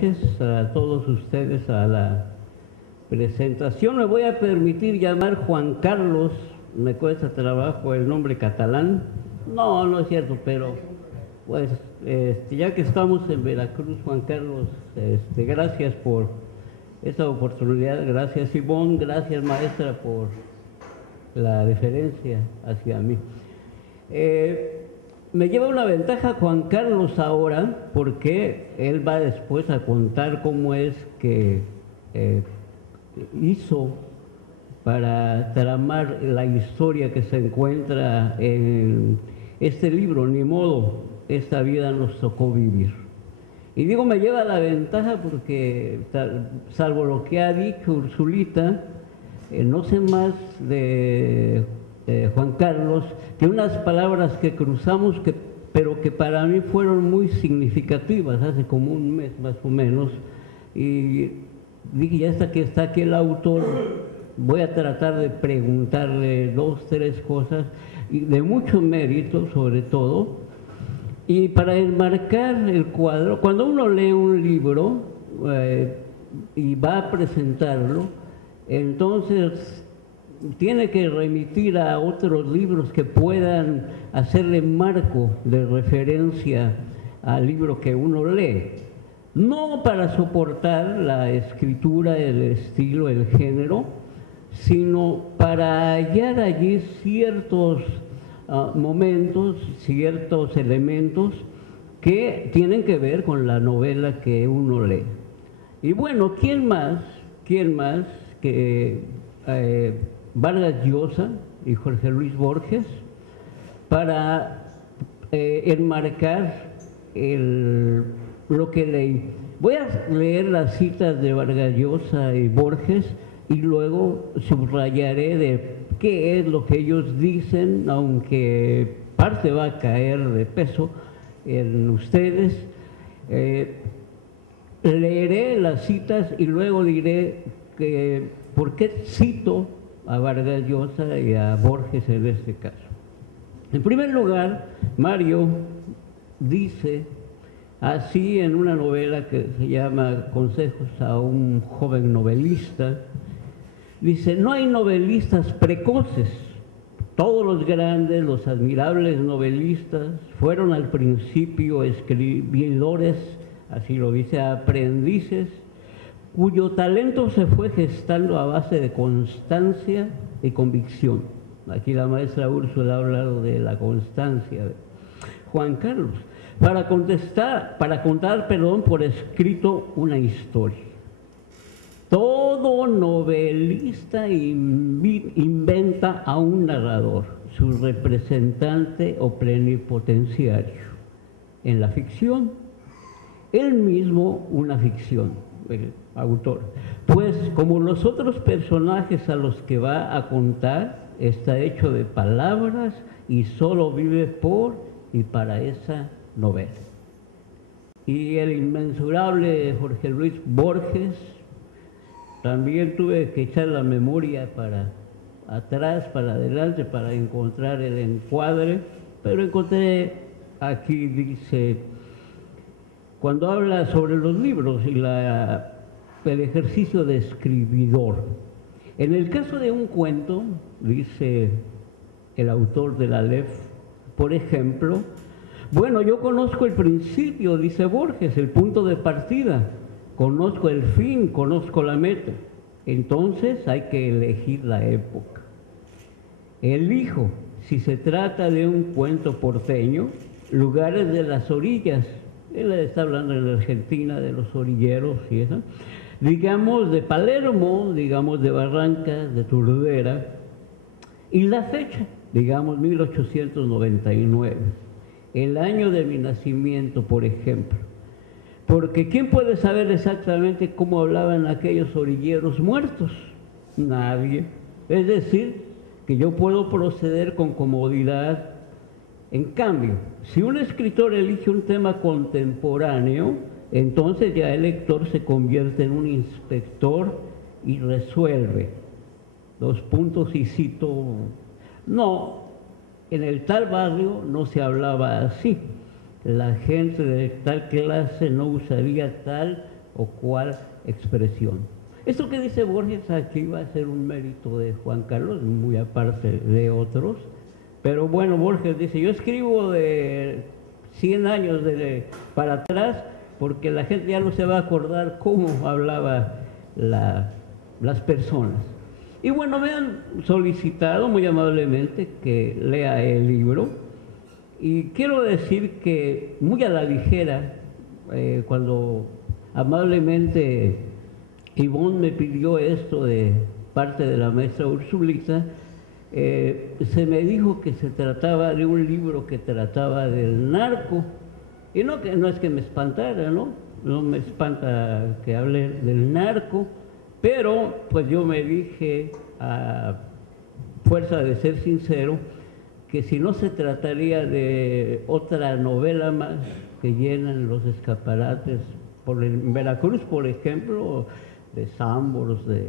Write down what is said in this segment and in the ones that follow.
noches a todos ustedes a la presentación. Me voy a permitir llamar Juan Carlos, me cuesta trabajo el nombre catalán. No, no es cierto, pero pues ya que estamos en Veracruz, Juan Carlos, gracias por esta oportunidad, gracias Ivonne, gracias maestra por la deferencia hacia mí. Me lleva una ventaja Juan Carlos ahora, porque él va después a contar cómo es que hizo para tramar la historia que se encuentra en este libro, Ni modo, esta vida nos tocó vivir. Y digo, me lleva la ventaja porque, salvo lo que ha dicho Ursulita, no sé más de Juan Carlos que unas palabras que cruzamos, pero que para mí fueron muy significativas hace como un mes más o menos. Y dije, ya hasta que está aquí el autor, voy a tratar de preguntarle 2, 3 cosas y de mucho mérito sobre todo. Y para enmarcar el cuadro, cuando uno lee un libro y va a presentarlo, entonces tiene que remitir a otros libros que puedan hacerle marco de referencia al libro que uno lee. No para soportar la escritura, el estilo, el género, sino para hallar allí ciertos momentos, ciertos elementos que tienen que ver con la novela que uno lee. Y bueno, ¿quién más que Vargas Llosa y Jorge Luis Borges para enmarcar lo que leí? Voy a leer las citas de Vargas Llosa y Borges y luego subrayaré de qué es lo que ellos dicen, aunque parte va a caer de peso en ustedes. Leeré las citas y luego diré por qué cito a Vargas Llosa y a Borges en este caso. En primer lugar, Mario dice así en una novela que se llama Consejos a un joven novelista. Dice, no hay novelistas precoces. Todos los grandes, los admirables novelistas fueron al principio escribidores, así lo dice, aprendices, cuyo talento se fue gestando a base de constancia y convicción. Aquí la maestra Úrsula ha hablado de la constancia. Juan Carlos, para contar por escrito una historia. Todo novelista inventa a un narrador, su representante o plenipotenciario. En la ficción, él mismo una ficción, el autor. Pues como los otros personajes a los que va a contar, está hecho de palabras y solo vive por y para esa novela. Y el inmensurable Jorge Luis Borges, también tuve que echar la memoria para atrás, para adelante, para encontrar el encuadre, pero encontré aquí, dice, cuando habla sobre los libros y el ejercicio de escribidor. En el caso de un cuento, dice el autor de la Aleph, por ejemplo, bueno, yo conozco el principio, dice Borges, el punto de partida. Conozco el fin, conozco la meta. Entonces hay que elegir la época. Elijo, si se trata de un cuento porteño, lugares de las orillas. Él está hablando en la Argentina de los orilleros y eso. Digamos de Palermo, digamos de Barrancas, de Turdera. Y la fecha, digamos 1899. El año de mi nacimiento, por ejemplo. Porque ¿quién puede saber exactamente cómo hablaban aquellos orilleros muertos? Nadie. Es decir, que yo puedo proceder con comodidad. En cambio, si un escritor elige un tema contemporáneo, entonces ya el lector se convierte en un inspector y resuelve. 2 puntos y cito, no, en el tal barrio no se hablaba así. La gente de tal clase no usaría tal o cual expresión. Esto que dice Borges aquí va a ser un mérito de Juan Carlos, muy aparte de otros, pero bueno, Borges dice, yo escribo de 100 años para atrás porque la gente ya no se va a acordar cómo hablaba las personas. Y bueno, me han solicitado muy amablemente que lea el libro y quiero decir que muy a la ligera, cuando amablemente Ivonne me pidió esto de parte de la maestra Ursulita, se me dijo que se trataba de un libro que trataba del narco, y no es que me espantara, no me espanta que hable del narco, pero pues yo me dije a fuerza de ser sincero que si no se trataría de otra novela más que llenan los escaparates en Veracruz, por ejemplo, de Sambors, de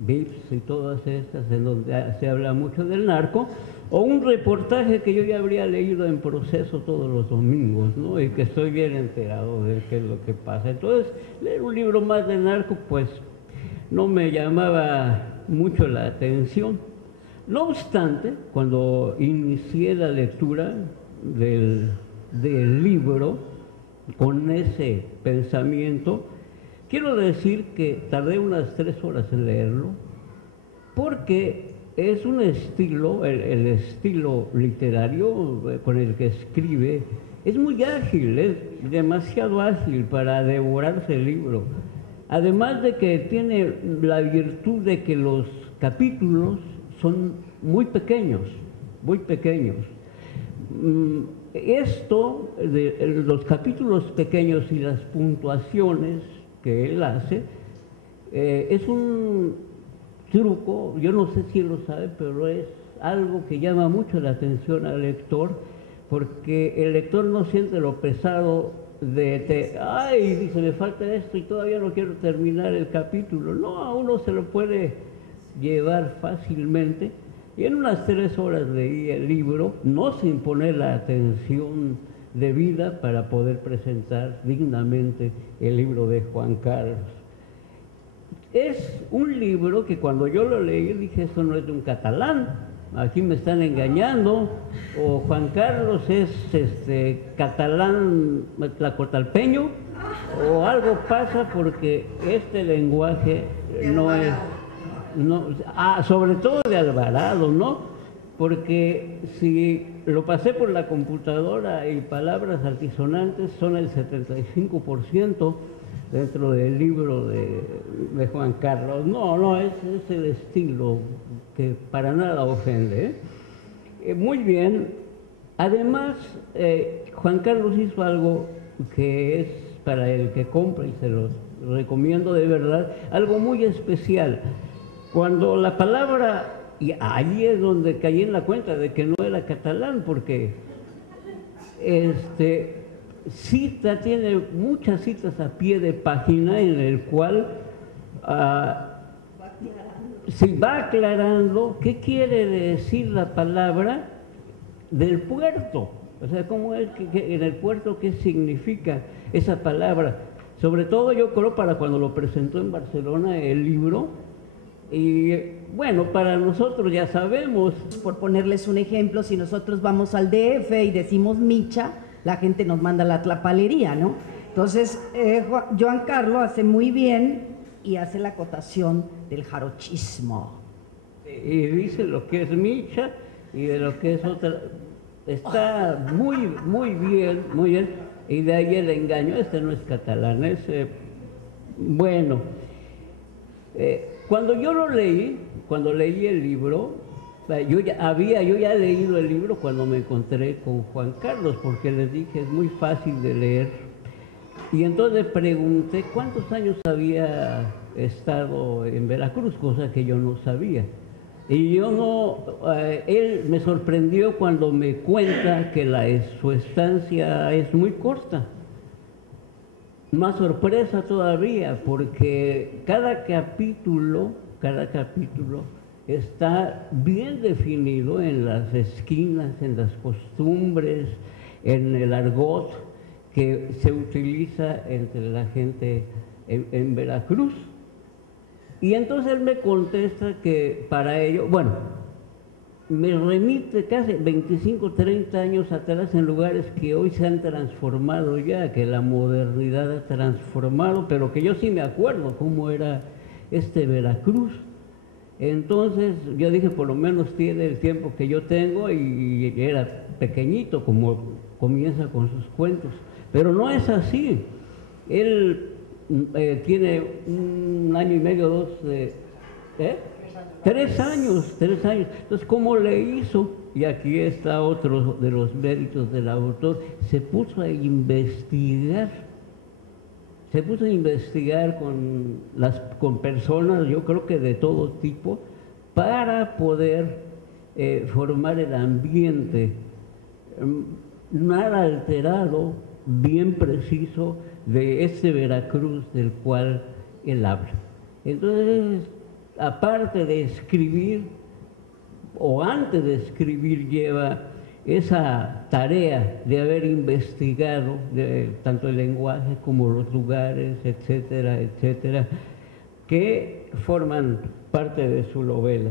Vips y todas estas, en donde se habla mucho del narco, o un reportaje que yo ya habría leído en Proceso todos los domingos, ¿no? Y que estoy bien enterado de qué es lo que pasa. Entonces, leer un libro más de narco, pues, no me llamaba mucho la atención. No obstante, cuando inicié la lectura del libro con ese pensamiento, quiero decir que tardé unas 3 horas en leerlo, porque es un estilo, el estilo literario con el que escribe, es muy ágil, es demasiado ágil para devorarse el libro. Además de que tiene la virtud de que los capítulos son muy pequeños, muy pequeños. Esto, de los capítulos pequeños y las puntuaciones que él hace, es un truco, yo no sé si él lo sabe, pero es algo que llama mucho la atención al lector, porque el lector no siente lo pesado ay, dice, me falta esto y todavía no quiero terminar el capítulo. No, a uno se lo puede llevar fácilmente, y en unas 3 horas leí el libro, no sin poner la atención debida para poder presentar dignamente el libro de Juan Carlos. Es un libro que cuando yo lo leí dije, esto no es de un catalán, aquí me están engañando, o Juan Carlos es catalán tlacotalpeño, o algo pasa porque este lenguaje no es, sobre todo de Alvarado, ¿no? Porque si lo pasé por la computadora y palabras altisonantes son el 75% dentro del libro de Juan Carlos. No, es el estilo que para nada ofende, ¿eh? Muy bien. Además, Juan Carlos hizo algo que es para el que compra, y se los recomiendo de verdad, algo muy especial. Cuando la palabra, y ahí es donde caí en la cuenta de que no era catalán, porque tiene muchas citas a pie de página en el cual se va aclarando qué quiere decir la palabra del puerto. O sea, cómo es que en el puerto, qué significa esa palabra. Sobre todo yo creo para cuando lo presentó en Barcelona el libro. Y bueno, para nosotros ya sabemos. Por ponerles un ejemplo, si nosotros vamos al DF y decimos micha, la gente nos manda la tlapalería, ¿no? Entonces, Juan Carlos hace muy bien y hace la acotación del jarochismo. Y dice lo que es micha y de lo que es otra. Está muy bien, muy bien. Y de ahí el engaño, no es catalán, bueno. Cuando yo cuando leí el libro, yo ya leído el libro cuando me encontré con Juan Carlos, porque les dije, es muy fácil de leer. Y entonces pregunté cuántos años había estado en Veracruz, cosa que yo no sabía. Y él me sorprendió cuando me cuenta que su estancia es muy corta. Más sorpresa todavía, porque cada capítulo está bien definido en las esquinas, en las costumbres, en el argot que se utiliza entre la gente en Veracruz. Y entonces él me contesta que para ello, bueno, me remite casi 25, 30 años atrás en lugares que hoy se han transformado ya, que la modernidad ha transformado, pero que yo sí me acuerdo cómo era Veracruz. Entonces yo dije, por lo menos tiene el tiempo que yo tengo, y era pequeñito, como comienza con sus cuentos. Pero no es así. Él tiene 1 año y medio, 2, ¿eh? 3 años, 3 años. Entonces, ¿cómo le hizo? Y aquí está otro de los méritos del autor. Se puso a investigar con personas, yo creo que de todo tipo, para poder formar el ambiente, nada alterado, bien preciso, de Veracruz del cual él habla. Entonces, aparte de escribir, o antes de escribir, lleva esa tarea de haber investigado tanto el lenguaje como los lugares, etcétera, etcétera, que forman parte de su novela.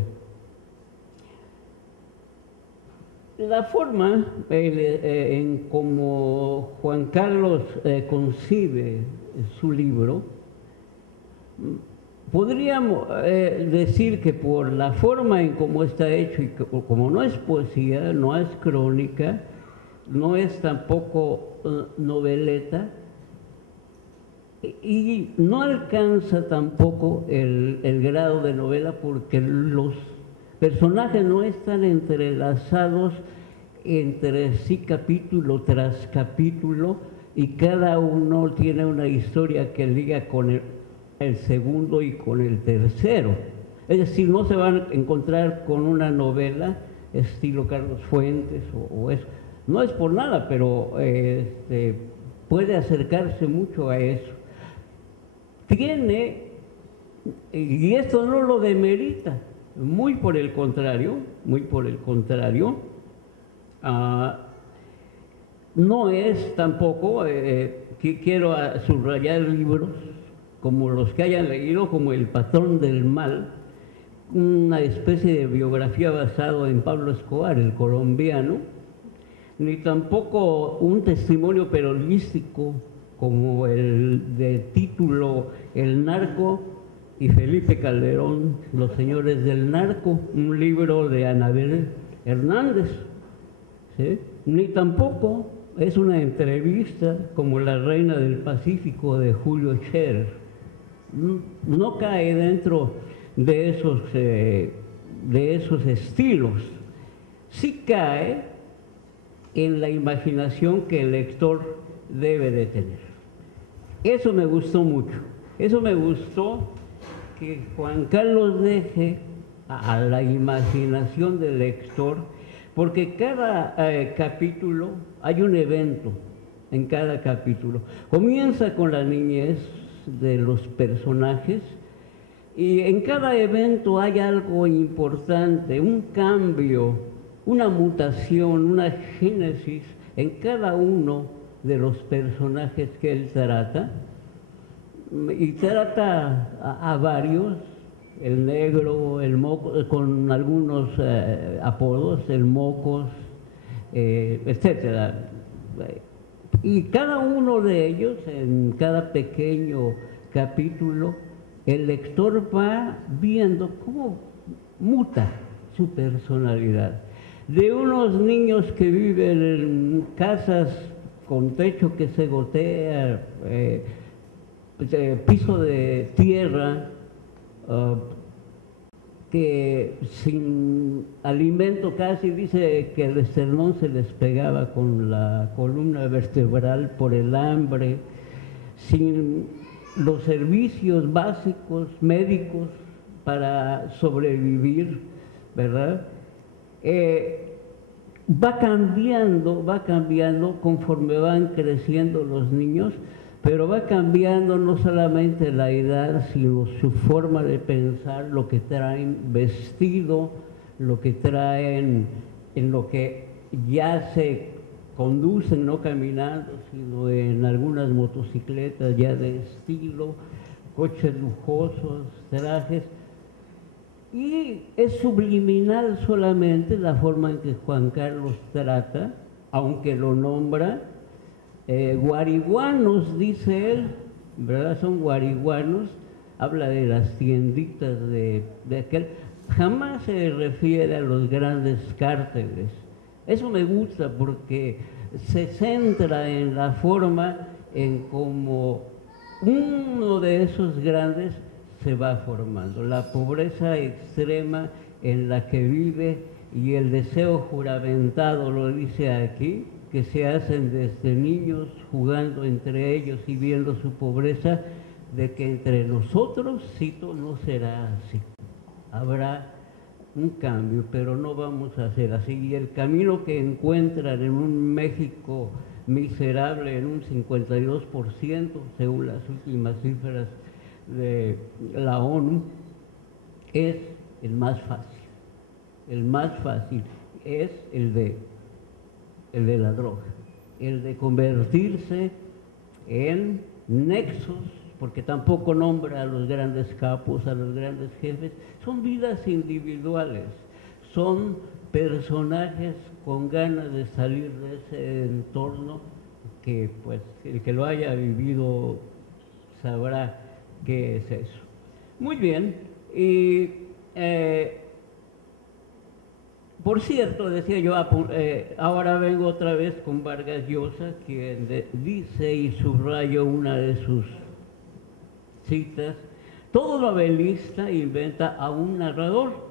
La forma en como Juan Carlos concibe su libro, podríamos decir que por la forma en cómo está hecho, y como no es poesía, no es crónica, no es tampoco noveleta, y no alcanza tampoco el grado de novela, porque los personajes no están entrelazados entre sí capítulo tras capítulo, y cada uno tiene una historia que liga con el segundo y con el tercero. Es decir, no se van a encontrar con una novela estilo Carlos Fuentes o eso. No es por nada, pero puede acercarse mucho a eso. Tiene, y esto no lo demerita, muy por el contrario, no es tampoco, quiero subrayar libros como los que hayan leído, como El Patrón del Mal, una especie de biografía basada en Pablo Escobar, el colombiano, ni tampoco un testimonio periodístico como el de título El Narco y Felipe Calderón, Los Señores del Narco, un libro de Anabel Hernández, ¿sí? Ni tampoco es una entrevista como La Reina del Pacífico de Julio Scherer. No cae dentro de esos estilos. Sí cae en la imaginación que el lector debe de tener. Eso me gustó mucho. Eso me gustó, que Juan Carlos deje a la imaginación del lector, porque cada capítulo hay un evento en cada capítulo. Comienza con la niñez de los personajes, y en cada evento hay algo importante, un cambio, una mutación, una génesis en cada uno de los personajes que él trata, y trata a varios, el negro, el moco, con algunos apodos, el mocos, etcétera. Y cada uno de ellos, en cada pequeño capítulo, el lector va viendo cómo muta su personalidad. De unos niños que viven en casas con techo que se gotea, piso de tierra, que sin alimento casi, dice que el esternón se les pegaba con la columna vertebral por el hambre, sin los servicios básicos médicos para sobrevivir, ¿verdad? Va cambiando conforme van creciendo los niños, pero va cambiando no solamente la edad, sino su forma de pensar, lo que traen vestido, lo que traen, en lo que ya se conducen, no caminando, sino en algunas motocicletas ya de estilo, coches lujosos, trajes, y es subliminal solamente la forma en que Juan Carlos trata, aunque lo nombra. Guariguanos, dice él, ¿verdad? Son guariguanos, habla de las tienditas de aquel, jamás se refiere a los grandes cárteles. Eso me gusta porque se centra en la forma en cómo uno de esos grandes se va formando, la pobreza extrema en la que vive y el deseo juramentado, lo dice aquí, que se hacen desde niños jugando entre ellos y viendo su pobreza, de que entre nosotros, cito, no será así. Habrá un cambio, pero no vamos a hacer así. Y el camino que encuentran en un México miserable, en un 52%, según las últimas cifras de la ONU, es el más fácil. El más fácil es el de la droga, el de convertirse en nexos, porque tampoco nombra a los grandes capos, a los grandes jefes, son vidas individuales, son personajes con ganas de salir de ese entorno que, pues, el que lo haya vivido sabrá qué es eso. Muy bien, y por cierto, decía yo, ahora vengo otra vez con Vargas Llosa, quien dice y subrayo una de sus citas: todo novelista inventa a un narrador,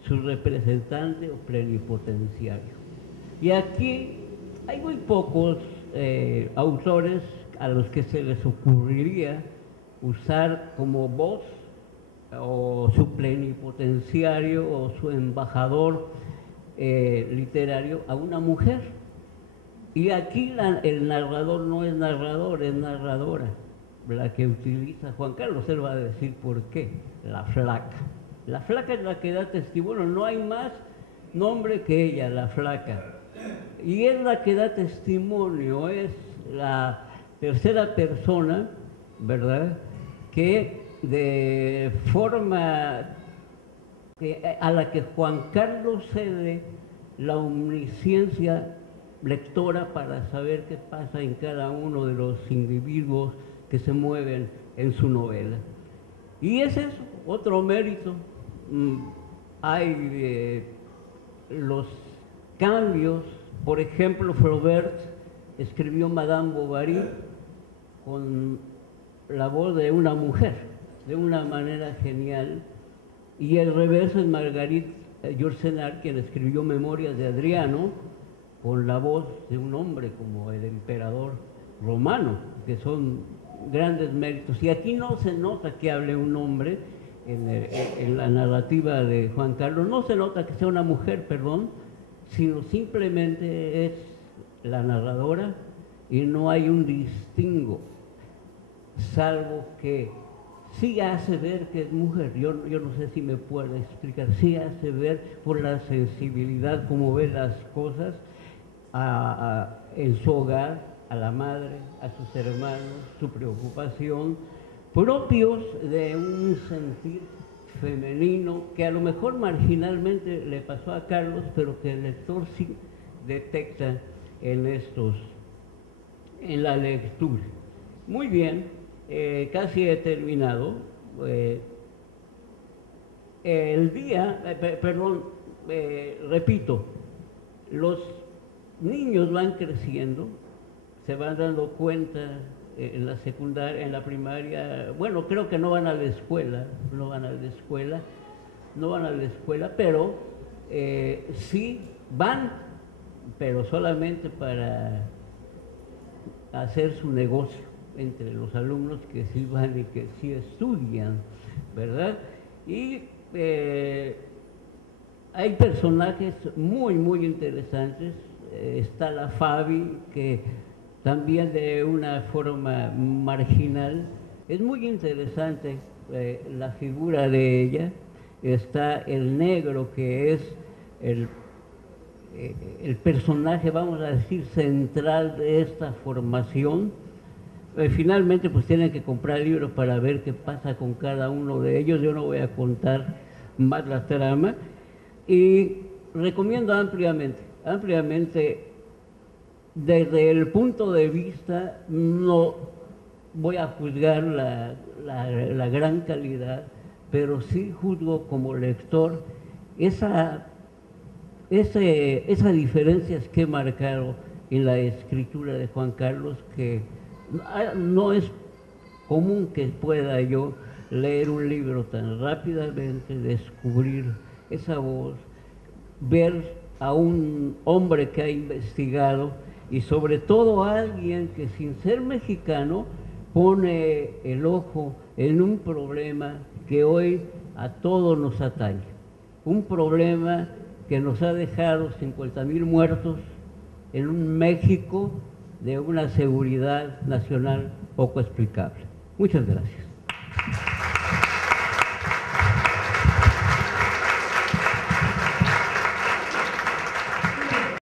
su representante o plenipotenciario. Y aquí hay muy pocos autores a los que se les ocurriría usar como voz o su plenipotenciario o su embajador literario a una mujer. Y aquí el narrador no es narrador, es narradora, la que utiliza Juan Carlos. Él va a decir por qué: la flaca. La flaca es la que da testimonio, no hay más nombre que ella, la flaca. Y es la que da testimonio, es la tercera persona, ¿verdad?, que de forma a la que Juan Carlos cede la omnisciencia lectora para saber qué pasa en cada uno de los individuos que se mueven en su novela. Y ese es otro mérito. Hay los cambios, por ejemplo, Flaubert escribió Madame Bovary con la voz de una mujer, de una manera genial, y el reverso es Marguerite Yourcenar, quien escribió Memorias de Adriano, con la voz de un hombre como el emperador romano, que son grandes méritos. Y aquí no se nota que hable un hombre en la narrativa de Juan Carlos, no se nota que sea una mujer, perdón, sino simplemente es la narradora y no hay un distingo, salvo que sí hace ver que es mujer. Yo no sé si me puede explicar, sí hace ver por la sensibilidad como ve las cosas en su hogar, a la madre, a sus hermanos, su preocupación, propios de un sentir femenino que a lo mejor marginalmente le pasó a Carlos, pero que el lector sí detecta en la lectura. Muy bien, casi he terminado. Repito, los niños van creciendo, se van dando cuenta en la secundaria, en la primaria, bueno, creo que no van a la escuela, pero sí van, pero solamente para hacer su negocio entre los alumnos que sí van y que sí estudian, ¿verdad? Y hay personajes muy, muy interesantes. Está la Fabi, que también de una forma marginal, es muy interesante la figura de ella. Está el negro, que es el personaje, vamos a decir, central de esta formación, Finalmente pues tienen que comprar libros para ver qué pasa con cada uno de ellos. Yo no voy a contar más la trama y recomiendo ampliamente desde el punto de vista, no voy a juzgar la gran calidad, pero sí juzgo como lector esas diferencias que he marcado en la escritura de Juan Carlos, que no es común que pueda yo leer un libro tan rápidamente, descubrir esa voz, ver a un hombre que ha investigado y sobre todo a alguien que sin ser mexicano pone el ojo en un problema que hoy a todos nos atañe, un problema que nos ha dejado 50,000 muertos en un México de una seguridad nacional poco explicable. Muchas gracias.